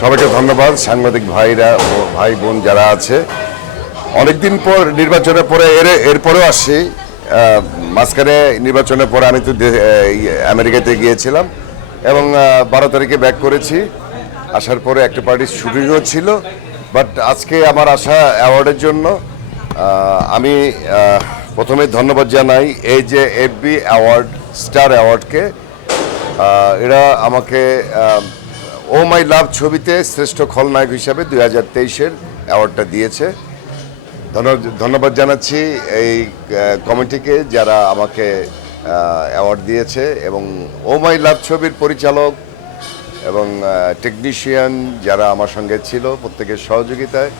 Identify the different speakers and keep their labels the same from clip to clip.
Speaker 1: সবাইকে ধন্যবাদ। সাংবাদিক ভাইরা ভাই বোন যারা আছে। অনেকদিন পর নির্বাচনের পরে এর, এরপরেও আসছি মাঝখানে নির্বাচনের পরে আমি তো আমেরিকাতে গিয়েছিলাম এবং বারো তারিখে ব্যাক করেছি। আসার পরে একটা পার্টির শুটিংও ছিল বাট আজকে আমার আসা অ্যাওয়ার্ডের জন্য আমি প্রথমে ধন্যবাদ জানাই এই যে এফবি অ্যাওয়ার্ড স্টার অ্যাওয়ার্ডকে এরা আমাকে ও মাই লাভ ছবিতে শ্রেষ্ঠ খলনায়ক হিসাবে দুই হাজার তেইশের অ্যাওয়ার্ডটা দিয়েছে। ধন্য- ধন্যবাদ জানাচ্ছি এই কমিটিকে যারা আমাকে অ্যাওয়ার্ড দিয়েছে এবং ও মাই লাভ ছবির পরিচালক এবং টেকনিশিয়ান যারা আমার সঙ্গে ছিল প্রত্যেকের সহযোগিতায়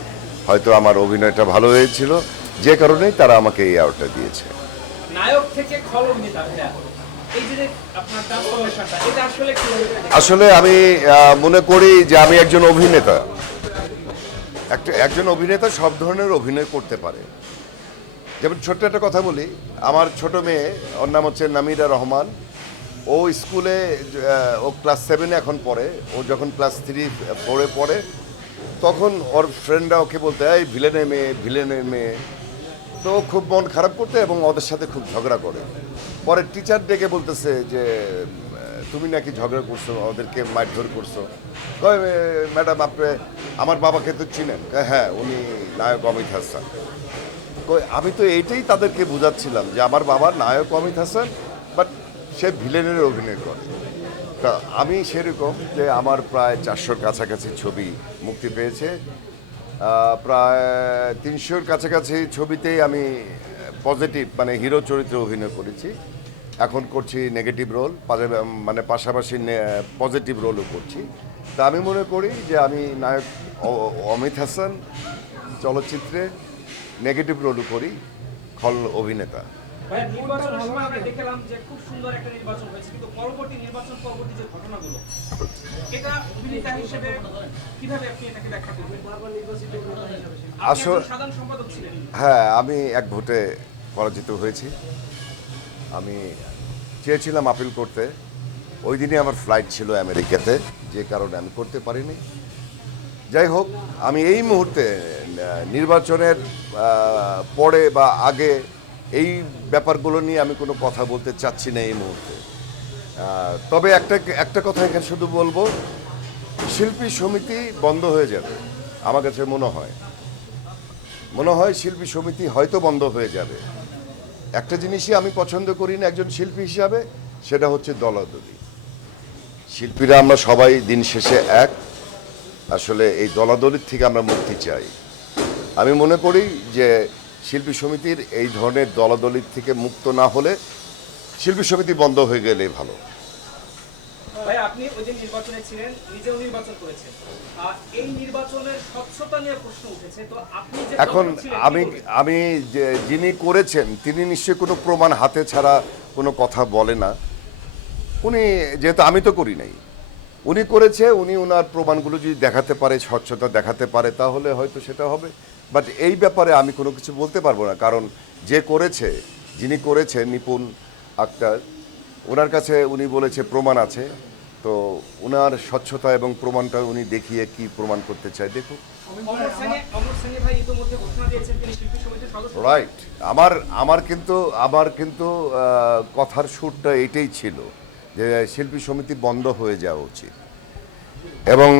Speaker 1: হয়তো আমার অভিনয়টা ভালো হয়েছিল। যে কারণেই তারা আমাকে এই অ্যাওয়ার্ডটা দিয়েছে। নায়ক থেকে আসলে আমি মনে করি যে আমি একজন অভিনেতা। একটা একজন অভিনেতা সব ধরনের অভিনয় করতে পারে। যেমন ছোট্ট একটা কথা বলি আমার ছোট মেয়ে ওর নাম হচ্ছে নামিরা রহমান। ও স্কুলে ও ক্লাস সেভেনে এখন পড়ে। ও যখন ক্লাস থ্রি ফোরে পড়ে তখন ওর ফ্রেন্ডরা ওকে বলতে এই ভিলেনের মেয়ে ভিলেনের মেয়ে। তো খুব মন খারাপ করতে এবং ওদের সাথে খুব ঝগড়া করে। পরে টিচার ডেকে বলতেছে যে তুমি নাকি ঝগড়া করছ ওদেরকে মারধর করছ? কয় ম্যাডাম আপনি আমার বাবাকে তো চিনেন। হ্যাঁ উনি নায়ক অমিত হাসান। কই, আমি তো এইটাই তাদেরকে বোঝাচ্ছিলাম যে আমার বাবা নায়ক অমিত হাসান বাট সে ভিলেনের অভিনয় করে। তা আমি সেরকম যে আমার প্রায় চারশোর কাছাকাছি ছবি মুক্তি পেয়েছে। প্রায় তিনশোর কাছাকাছি ছবিতেই আমি পজিটিভ মানে হিরো চরিত্রে অভিনয় করেছি। এখন করছি নেগেটিভ রোল মানে পাশাপাশি পজিটিভ রোলও করছি। তা আমি মনে করি যে আমি নায়ক অমিত হাসান চলচ্চিত্রে নেগেটিভ রোলও করি, খল অভিনেতা। নির্বাচনের সময় আমরা দেখলাম যে খুব সুন্দর একটা নির্বাচন হয়েছে কিন্তু পরবর্তী নির্বাচন পরবর্তী যে ঘটনাগুলো এটা অভিনেতা হিসেবে কীভাবে আপনি এটাকে ব্যাখ্যা করবেন? আপনি আসল- সাধারণ সম্পাদক ছিলেন। হ্যাঁ আমি এক ভোটে পরাজিত হয়েছি। আমি চেয়েছিলাম আপিল করতে। ওই দিনই আমার ফ্লাইট ছিল আমেরিকাতে যে কারণে আমি করতে পারিনি। যাই হোক আমি এই মুহূর্তে নির্বাচনের পরে বা আগে এই ব্যাপারগুলো নিয়ে আমি কোনো কথা বলতে চাচ্ছি না এই মুহূর্তে। তবে একটা একটা কথা এখানে শুধু বলব, শিল্পী সমিতি বন্ধ হয়ে যাবে, আমার কাছে মনে হয়। মনে হয় শিল্পী সমিতি হয়তো বন্ধ হয়ে যাবে। একটা জিনিসই আমি পছন্দ করি না একজন শিল্পী হিসাবে, সেটা হচ্ছে দলাদলি। শিল্পীরা আমরা সবাই দিন শেষে এক। আসলে এই দলাদলির থেকে আমরা মুক্তি চাই। আমি মনে করি যে শিল্পী সমিতির এই ধরনের দলাদলির থেকে মুক্ত না হলে শিল্পী সমিতি বন্ধ হয়ে গেলে ভালো। ভাই আপনি ওই যে নির্বাচনে ছিলেন নিজেও নির্বাচন করেছেন। এই নির্বাচনের স্বচ্ছতা নিয়ে প্রশ্ন উঠেছে। তো আপনি এখন আমি আমি যিনি করেছেন তিনি নিশ্চয়ই কোনো প্রমাণ হাতে ছাড়া কোনো কথা বলে না। উনি যেহেতু আমি তো করি নাই উনি করেছে উনি ওনার প্রমাণগুলো যদি দেখাতে পারে স্বচ্ছতা দেখাতে পারে তাহলে হয়তো সেটা হবে। বাট এই ব্যাপারে আমি কোনো কিছু বলতে পারব না। কারণ যে করেছে যিনি করেছে নিপুণ আক্তার ওনার কাছে উনি বলেছে প্রমাণ আছে। তো ওনার স্বচ্ছতা এবং প্রমাণটা উনি দেখিয়ে কি প্রমাণ করতে চায় দেখুন। সদস্য। রাইট আমার আমার কিন্তু আমার কিন্তু কথার সুরটা এটাই ছিল যে শিল্পী সমিতি বন্ধ হয়ে যাওয়া উচিত। এবং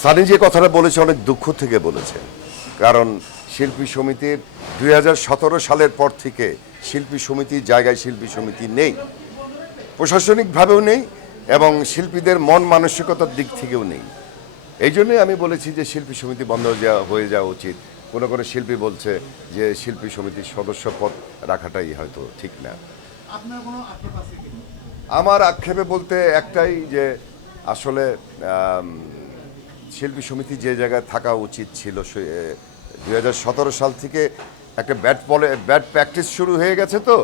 Speaker 1: সানি যে কথাটা বলেছে অনেক দুঃখ থেকে বলেছে। কারণ শিল্পী সমিতির দুই হাজার সতেরো সালের পর থেকে শিল্পী সমিতির জায়গায় শিল্পী সমিতি নেই। প্রশাসনিকভাবেও নেই এবং শিল্পীদের মন মানসিকতার দিক থেকেও নেই। এই জন্যই আমি বলেছি যে শিল্পী সমিতি বন্ধ হয়ে যাওয়া হয়ে যাওয়া উচিত। কোনো কোনো শিল্পী বলছে যে শিল্পী সমিতির সদস্য পদ রাখাটাই হয়তো ঠিক না। আমার আক্ষেপে বলতে একটাই যে আসলে শিল্পী সমিতি যে জায়গায় থাকা উচিত ছিল দুই সাল থেকে একটা ব্যাট বলে, ব্যাট প্র্যাকটিস শুরু হয়ে গেছে তো,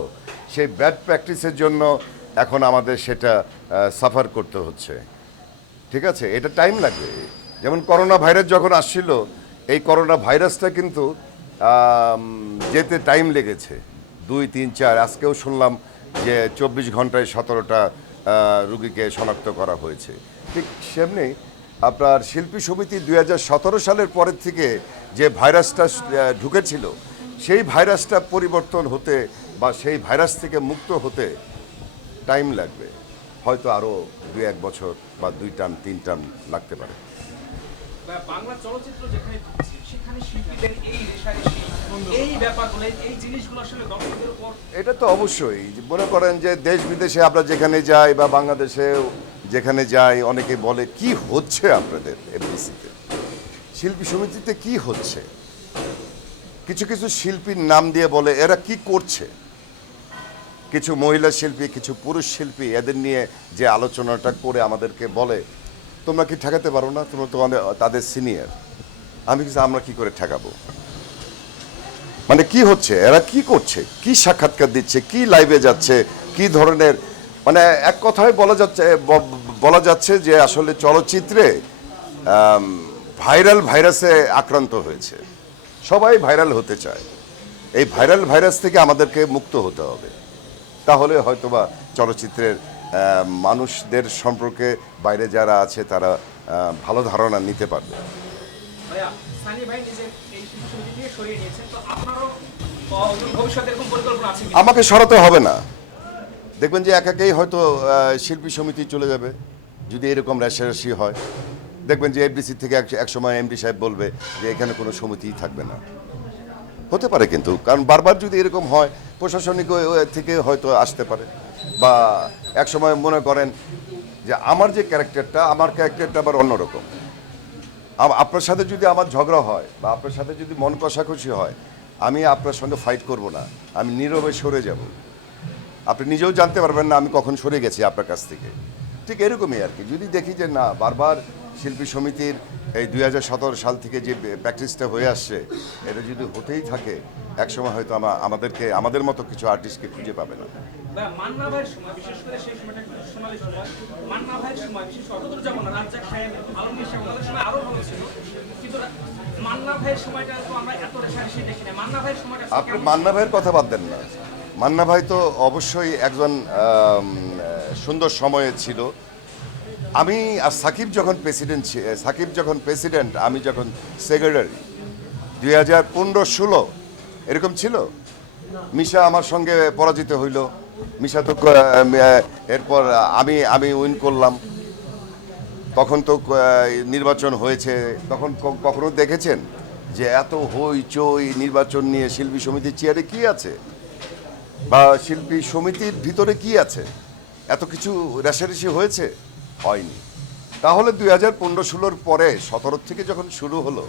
Speaker 1: সেই ব্যাট প্র্যাকটিসের জন্য এখন আমাদের সেটা সাফার করতে হচ্ছে। ঠিক আছে? এটা টাইম লাগবে। যেমন করোনা ভাইরাস যখন আসছিল, এই করোনা ভাইরাসটা কিন্তু যেতে টাইম লেগেছে। দুই, তিন, চার, আজকেও শুনলাম যে চব্বিশ ঘন্টায় সতেরোটা রুগীকে শনাক্ত করা হয়েছে। ঠিক সেমনি আপনার শিল্পী সমিতি দুই হাজার সতেরো সালের পরের থেকে যে ভাইরাসটা ঢুকেছিল সেই ভাইরাসটা পরিবর্তন হতে বা সেই ভাইরাস থেকে মুক্ত হতে টাইম লাগবে। হয়তো আরও দুই এক বছর বা দুই টান তিন টান লাগতে পারে। বাংলা চলচ্চিত্র যেখানে সেখানে শিল্পীদের এই এই ব্যাপারগুলো এই জিনিসগুলো আসলে দর্শকদের উপর এটা তো অবশ্যই। মনে করেন যে দেশ বিদেশে আমরা যেখানে যাই বা বাংলাদেশে যেখানে যাই অনেকে বলে, কি হচ্ছে আপনাদের এমবিসিতে? শিল্পী সমিতিতে কি হচ্ছে? কিছু কিছু শিল্পীর নাম দিয়ে বলে, এরা কি করছে? কিছু মহিলা শিল্পী, কিছু পুরুষ শিল্পী, এদের নিয়ে যে আলোচনাটা করে আমাদেরকে বলে, তোমরা কি ঠেকাতে পারো না? তোমরা তো তাদের সিনিয়র। আমি কিছু, আমরা কি করে ঠেকাবো? মানে কি হচ্ছে? এরা কি করছে? কি সাক্ষাৎকার দিচ্ছে? কি লাইভে যাচ্ছে? কি ধরনের মানে এক কথায় বলা যাচ্ছে বলা যাচ্ছে যে আসলে চলচ্চিত্রে ভাইরাল ভাইরাসে আক্রান্ত হয়েছে। সবাই ভাইরাল হতে চায়। এই ভাইরাল ভাইরাস থেকে আমাদেরকে মুক্ত হতে হবে। তাহলে হয়তোবা চলচ্চিত্রের মানুষদের সম্পর্কে বাইরে যারা আছে তারা ভালো ধারণা নিতে পারবে? আমাকে সরাতে হবে না। দেখবেন যে একাকেই হয়তো শিল্পী সমিতি চলে যাবে, যদি এরকম রেশারেশি হয়। দেখবেন যে এফডিসি থেকে এক- সময় এমডি সাহেব বলবে যে এখানে কোনো সমিতিই থাকবে না। হতে পারে কিন্তু, কারণ বারবার যদি এরকম হয়, প্রশাসনিক থেকে হয়তো আসতে পারে। বা এক সময় মনে করেন যে আমার যে ক্যারেক্টারটা, আমার ক্যারেক্টারটা আবার অন্যরকম। আপনার সাথে যদি আমার ঝগড়া হয়, বা আপনার সাথে যদি মন কষাকষি হয়, আমি আপনার সঙ্গে ফাইট করব না, আমি নীরবে সরে যাব। আপনি নিজেও জানতে পারবেন না আমি কখন সরে গেছি আপনার কাছ থেকে। ঠিক এরকমই আর কি। যদি দেখি যে না বারবার শিল্পী সমিতির এই দুই হাজার সতেরো সাল থেকে যে প্র্যাকটিসটা হয়ে আসছে এটা যদি হতেই থাকে একসময় হয়তো আমা- আমাদেরকে আমাদের মতো কিছু আর্টিস্টকে খুঁজে পাবে না। আপনি মান্না ভাইয়ের কথা বাদ দেন না। মান্না ভাই তো অবশ্যই একজন সুন্দর সময়ে ছিল। আমি আর সাকিব যখন প্রেসিডেন্ট সাকিব যখন প্রেসিডেন্ট, আমি যখন সেক্রেটারি, দুই হাজার পনেরো ষোলো, এরকম ছিল? মিশা আমার সঙ্গে পরাজিত হইল। মিশা তো এরপর আমি আমি উইন করলাম। তখন তো নির্বাচন হয়েছে। তখন কখনো দেখেছেন যে এত হই চই নির্বাচন নিয়ে শিল্পী সমিতির চেয়ারে কি আছে? বা শিল্পী সমিতির ভিতরে কি আছে? এত কিছু রেশারেশি হয়েছে? হয়নি। তাহলে দুই হাজার পনেরো ষোলোর পরে সতেরো থেকে যখন শুরু হলো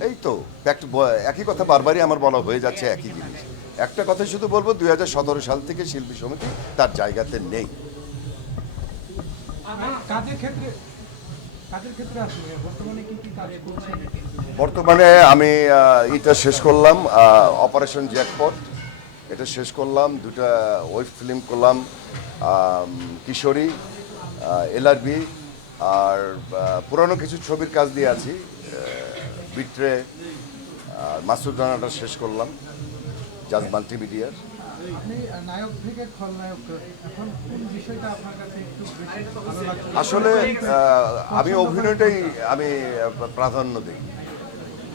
Speaker 1: এই তো এক- একই কথা বারবারই আমার বলা হয়ে যাচ্ছে একই জিনিস। একটা কথা শুধু বলব দুই হাজার সতেরো সাল থেকে শিল্পী সমিতি তার জায়গাতে নেই। বর্তমানে আমি এটা শেষ করলাম অপারেশন জ্যাকপট এটা শেষ করলাম দুটা ওয়েব ফিল্ম করলাম কিশোরী এলআরবি আর পুরানো কিছু ছবির কাজ দিয়ে আছি বিট্রে মাসুদ রানাটা শেষ করলাম জাজ মাল্টিমিডিয়ার আসলে আমি অভিনয়টাই আমি প্রাধান্য দিই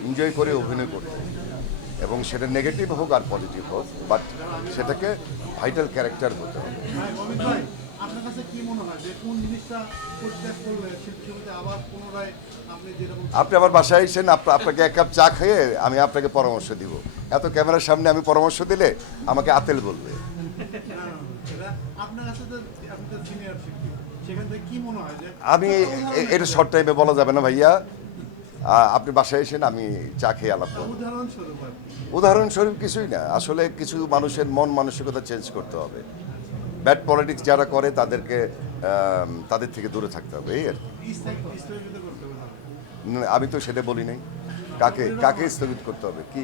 Speaker 1: এনজয় করে অভিনয় করতে। এবং সেটা নেগেটিভ হোক আর পজিটিভ হোক বাট সেটাকে ভাইটাল ক্যারেক্টার হতে হবে। ভাই, অমিত ভাই, আপনার কাছে কি মনে হয় যে কোন জিনিসটা পরিত্যাগ করলে শিল্পী আবার পুনরায় আপনি যেরকম আপনি আমার বাসায় আপ- আপনাকে এক কাপ চা খেয়ে আমি আপনাকে পরামর্শ দিব। এত ক্যামেরার সামনে আমি পরামর্শ দিলে আমাকে আতেল বলবে। আপনার কাছে তো আপনি তো সিনিয়র শিল্পী। সেখান থেকে কি মনে হয় যে আমি এটা শর্ট টাইমে বলা যাবে না ভাইয়া। আপনি বাসায় এসেন আমি চা খেয়ে আলাপ করব উদাহরণস্বরূপ কিছুই না। আসলে কিছু মানুষের মন মানসিকতা চেঞ্জ করতে হবে। ব্যাড পলিটিক্স যারা করে তাদেরকে তাদের থেকে দূরে থাকতে হবে এই আর আমি তো সেটা বলি নাই। কাকে কাকে স্থগিত করতে হবে? কি?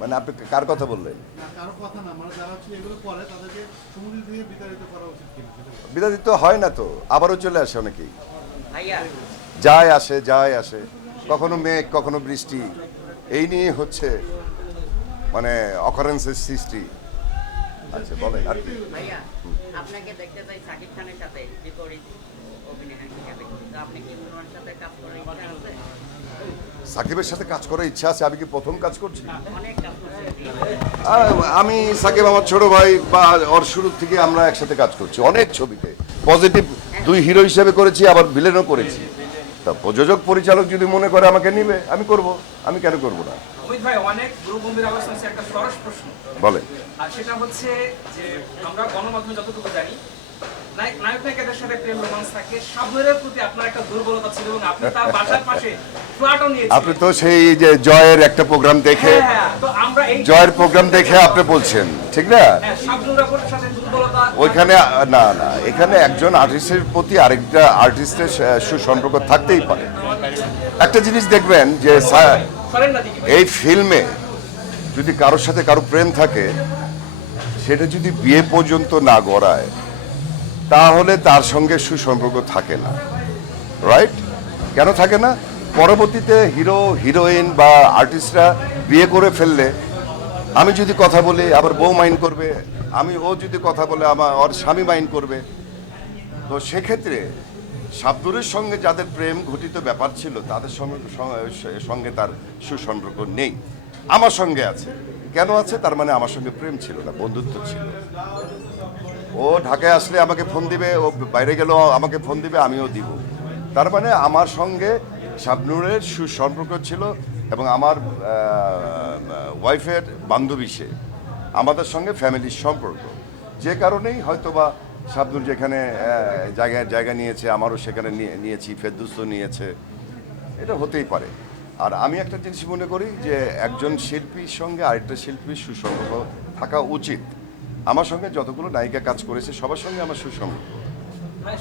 Speaker 1: মানে আপনি কার কথা বললেন? বিতাড়িত হয় না তো। আবারও চলে আসে অনেকেই। যায় আসে যায় আসে। কখনো মেঘ কখনো বৃষ্টি এই নিয়ে হচ্ছে মানে অকারেন্সের সৃষ্টি। আচ্ছা বলেন আর কি? আপনাকে দেখতে চাই সাকিব খানের সাথে বিপরীত সাকিবের সাথে কাজ করার ইচ্ছা আছে আমি কি প্রথম কাজ করছি? আমি সাকিব আমার ছোট ভাই বা ওর শুরু থেকে আমরা একসাথে কাজ করছি অনেক ছবিতে। পজিটিভ দুই হিরো হিসেবে করেছি আবার ভিলেনও করেছি। তা প্রযোজক পরিচালক যদি মনে করে আমাকে নিবে আমি করব। আমি কেন করব না? ভাই অনেক গুরুগম্ভীর আলোচনা একটা সরস প্রশ্ন। বলে আর সেটা হচ্ছে যে আমরা গণমাধ্যমে যতটুকু জানি নায়ক নায়ক নায়িকাদের সাথে প্রেম রোমান্স থাকে সাবমেরের প্রতি আপনার একটা দুর্বলতা ছিল এবং আপনি তার বাসার পাশে ফ্ল্যাটও নিয়েছিলেন। আপনি তো সেই যে জয়ের একটা প্রোগ্রাম দেখে হ্যাঁ, হ্যাঁ, তো আমরা এই জয়ের প্রোগ্রাম দেখে আপনি বলছেন ঠিক না? হ্যাঁ, সাথে ওইখানে, না না, এখানে একজন আর্টিস্টের প্রতি আরেকটা আর্টিস্টের সুসম্পর্ক থাকতেই পারে। একটা জিনিস দেখবেন যে এই ফিল্মে যদি কারোর সাথে কারও প্রেম থাকে, সেটা যদি বিয়ে পর্যন্ত না গড়ায়, তাহলে তার সঙ্গে সুসম্পর্ক থাকে না। রাইট কেন থাকে না? পরবর্তীতে হিরো হিরোইন বা আর্টিস্টরা বিয়ে করে ফেললে, আমি যদি কথা বলি, আবার বউ মাইন্ড করবে আমি ও যদি কথা বলে আমার ওর স্বামী মাইন্ড করবে। তো সেক্ষেত্রে শাবদুরের সঙ্গে যাদের প্রেম ঘটিত ব্যাপার ছিল, তাদের সঙ্গে সঙ্গে- তার সুসম্পর্ক নেই। আমার সঙ্গে আছে। কেন আছে? তার মানে আমার সঙ্গে প্রেম ছিল না, বন্ধুত্ব ছিল। ও ঢাকায় আসলে আমাকে ফোন দিবে, ও বাইরে গেলেও আমাকে ফোন দিবে, আমিও দিব। তার মানে আমার সঙ্গে শাবনুরের সুসম্পর্ক ছিল এবং আমার ওয়াইফের বান্ধবী সে। আমাদের সঙ্গে ফ্যামিলির সম্পর্ক। যে কারণেই হয়তোবা শাবনুর যেখানে জায়গায় জায়গা নিয়েছে আমারও সেখানে নিয়ে- নিয়েছি ফেরদুস্ত নিয়েছে। এটা হতেই পারে। আর আমি একটা জিনিস মনে করি যে একজন শিল্পীর সঙ্গে আরেকটা শিল্পীর সুসম্পর্ক থাকা উচিত। আমার সঙ্গে যতগুলো নায়িকা কাজ করেছে সবার সঙ্গে আমার সুসম্পর্ক। মানে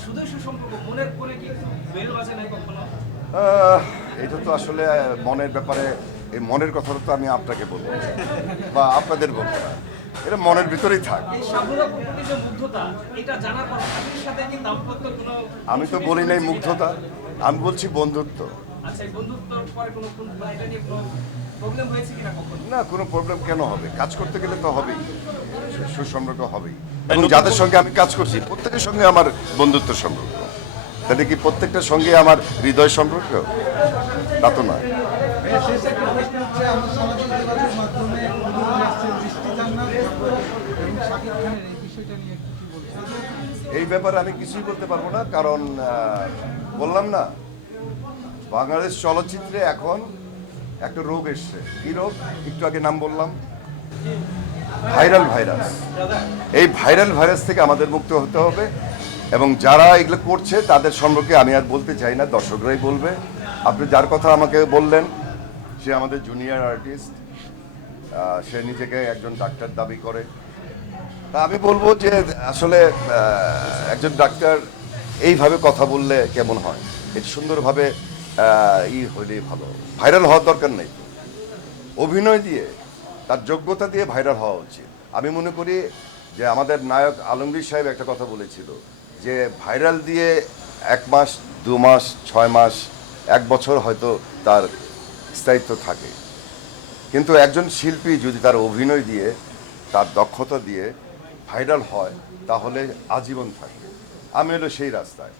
Speaker 1: এটা তো আসলে মনের ব্যাপারে এই মনের কথাটা তো আমি আপনাকে বলব। বা আপনাদের বলব না। এটা মনের ভিতরেই থাক। এই শাবনুরের প্রতি যে মুগ্ধতা এটা জানার পর স্বামীর সাথে কি দাম্পত্য কোনো আমি তো বলি নাই মুগ্ধতা। আমি বলছি বন্ধুত্ব। আচ্ছা এই বন্ধুত্বর পরে কোনো কোনো এটা নিয়ে কোনো প্রবলেম হয়েছে কিনা কখনো? না কোনো প্রবলেম কেন হবে? কাজ করতে গেলে তো হবেই। সুসম্পর্ক হবেই। এবং যাদের সঙ্গে আমি কাজ করছি প্রত্যেকের সঙ্গে আমার বন্ধুত্ব সম্পর্ক। তাহলে কি প্রত্যেকটার সঙ্গে আমার হৃদয় সম্পর্ক? তা তো নয়। এই এই ব্যাপারে আমি কিছুই বলতে পারব না, কারণ বললাম না, বাংলাদেশ চলচ্চিত্রে এখন একটা রোগ এসছে। কি রোগ? একটু আগে নাম বললাম। Viral virus. এই ভাইরাল ভাইরাস থেকে আমাদের মুক্ত হতে হবে এবং যারা এগুলো করছে, তাদের সম্পর্কে আমি আর বলতে চাই না, দর্শকরাই বলবে। আপনি যার কথা আমাকে বললেন সে আমাদের জুনিয়র আর্টিস্ট সে নিজেকে একজন ডাক্তার দাবি করে। তা আমি বলব যে আসলে একজন ডাক্তার এইভাবে কথা বললে কেমন হয়? এটা সুন্দরভাবে ই হইলেই ভালো। ভাইরাল হওয়ার দরকার নেই। অভিনয় দিয়ে, তার যোগ্যতা দিয়ে ভাইরাল হওয়া উচিত। আমি মনে করি যে আমাদের নায়ক আলমগীর সাহেব একটা কথা বলেছিল যে ভাইরাল দিয়ে এক মাস, দু মাস, ছয় মাস, এক বছর হয়তো তার স্থায়িত্ব থাকে। কিন্তু একজন শিল্পী যদি তার অভিনয় দিয়ে, তার দক্ষতা দিয়ে ভাইরাল হয়, তাহলে আজীবন থাকে আমি হলো সেই রাস্তায়।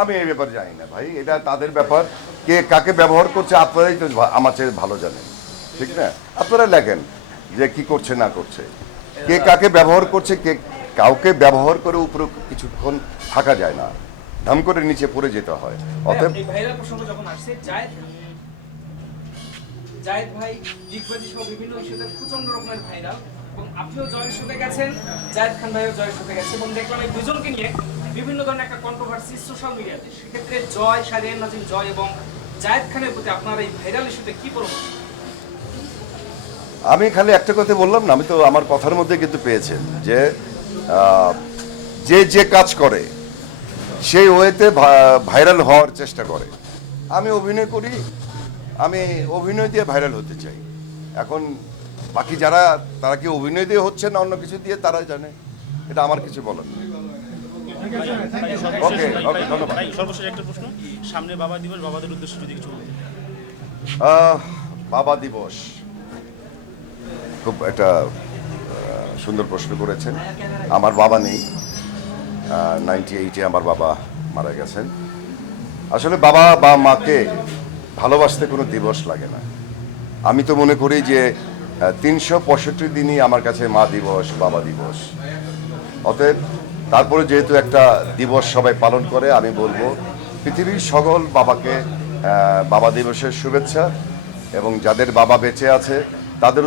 Speaker 1: আমি এই ব্যাপারে জানি না ভাই, এটা তাদের ব্যাপার। কে কাকে ব্যবহার করছে, আপনারাই তো আমার চেয়ে ভালো জানেন। ঠিক না? আপনারা লেখেন যে কি করছে, না করছে। কে কাকে ব্যবহার করছে, কে কাউকে ব্যবহার করে উপরে কিছুক্ষণ থাকা যায় না। ধাম করে নিচে পড়ে যেতে হয়। অতএব যখন আসছে জায়েদ জায়েদ ভাই দিগ্বাজি সহ বিভিন্ন ইস্যুতে প্রচণ্ড রকমের ভাইরাল এবং আপনিও জয়ের সাথে গেছেন জায়েদ খান ভাইও জয়ের সাথে গেছে। এবং দেখলাম এই দুজনকে নিয়ে বিভিন্ন ধরনের একটা কন্ট্রোভার্সি সোশ্যাল মিডিয়াতে সেক্ষেত্রে জয় শারিয়ান নাজিম জয় এবং জায়েদ খানের প্রতি আপনার এই ভাইরাল ইস্যুতে কি পরামর্শ আমি খালি একটা কথা বললাম না আমি তো আমার কথার মধ্যে কিন্তু পেয়েছেন যে আহ, যে যে কাজ করে সেই ওয়েতে ভাইরাল হওয়ার চেষ্টা করে। আমি অভিনয় করি আমি অভিনয় দিয়ে ভাইরাল হতে চাই। এখন বাকি যারা তারা কি অভিনয় দিয়ে হচ্ছে না অন্য কিছু দিয়ে তারা জানে। এটা আমার কিছু বলার ওকে ওকে ধন্যবাদ। সর্বশেষ একটা প্রশ্ন। সামনে বাবা দিবস বাবাদের উদ্দেশ্যে যদি কিছু বাবা দিবস। খুব একটা সুন্দর প্রশ্ন করেছেন। আমার বাবা নেই। নাইনটি এইটে আমার বাবা মারা গেছেন। আসলে বাবা বা মাকে ভালোবাসতে কোনো দিবস লাগে না। আমি তো মনে করি যে তিনশো পঁয়ষট্টি দিনই আমার কাছে মা দিবস, বাবা দিবস। অতএব তারপরে যেহেতু একটা দিবস সবাই পালন করে, আমি বলব পৃথিবীর সকল বাবাকে বাবা দিবসের শুভেচ্ছা এবং যাদের বাবা বেঁচে আছে, তাদের